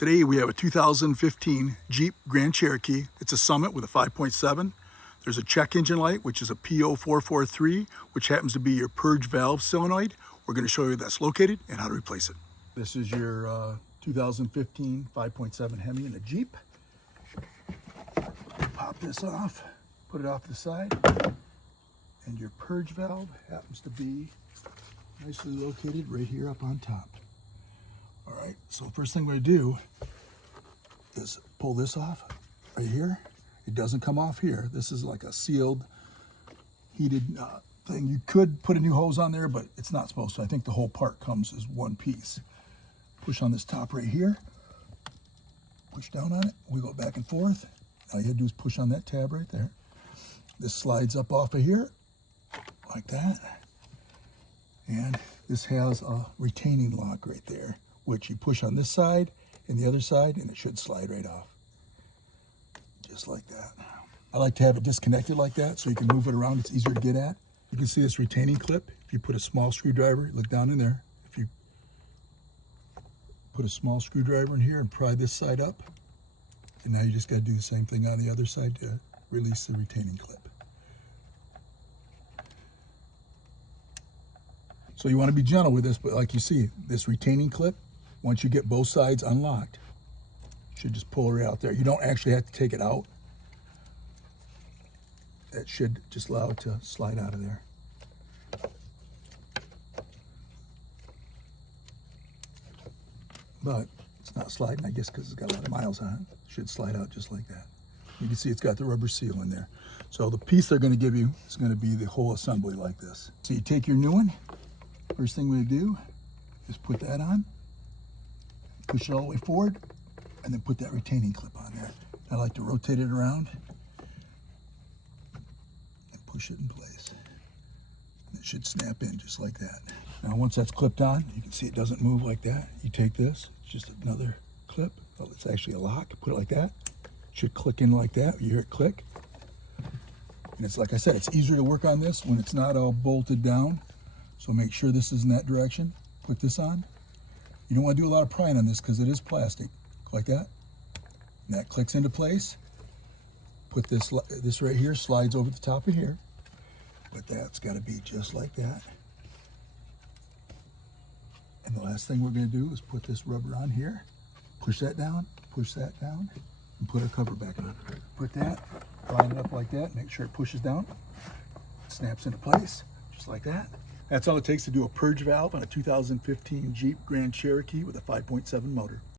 Today we have a 2015 Jeep Grand Cherokee. It's a Summit with a 5.7. There's a check engine light, which is a P0443, which happens to be your Purge Valve solenoid. We're going to show you where that's located and how to replace it. This is your 2015 5.7 Hemi in a Jeep. Pop this off, put it off to the side, and your Purge valve happens to be nicely located right here up on top. All right, so first thing we're gonna do is pull this off right here. It doesn't come off here. This is like a sealed, heated thing. You could put a new hose on there, but it's not supposed to. I think the whole part comes as one piece. Push on this top right here. Push down on it. We go back and forth. All you have to do is push on that tab right there. This slides up off of here, like that. And this has a retaining lock right there, which you push on this side and the other side, and it should slide right off. Just like that. I like to have it disconnected like that so you can move it around. It's easier to get at. You can see this retaining clip. If you put a small screwdriver, look down in there. If you put a small screwdriver in here and pry this side up, and now you just got to do the same thing on the other side to release the retaining clip. So you want to be gentle with this, but like you see, this retaining clip, once you get both sides unlocked, you should just pull it right out there. You don't actually have to take it out. That should just allow it to slide out of there. But it's not sliding, I guess, because it's got a lot of miles on it. It should slide out just like that. You can see it's got the rubber seal in there. So the piece they're going to give you is going to be the whole assembly like this. So you take your new one. First thing we're going to do is put that on, push it all the way forward, and then put that retaining clip on there. I like to rotate it around and push it in place. It should snap in just like that. Now once that's clipped on, you can see it doesn't move like that. You take this, it's just another clip. Oh, it's actually a lock. Put it like that. It should click in like that. You hear it click. And it's like I said, it's easier to work on this when it's not all bolted down. So make sure this is in that direction. Put this on. You don't want to do a lot of prying on this because it is plastic. Like that. And that clicks into place. Put this right here, slides over the top of here. But that's got to be just like that. And the last thing we're going to do is put this rubber on here. Push that down, and put our cover back on. Put that, line it up like that, make sure it pushes down. It snaps into place, just like that. That's all it takes to do a purge valve on a 2015 Jeep Grand Cherokee with a 5.7 motor.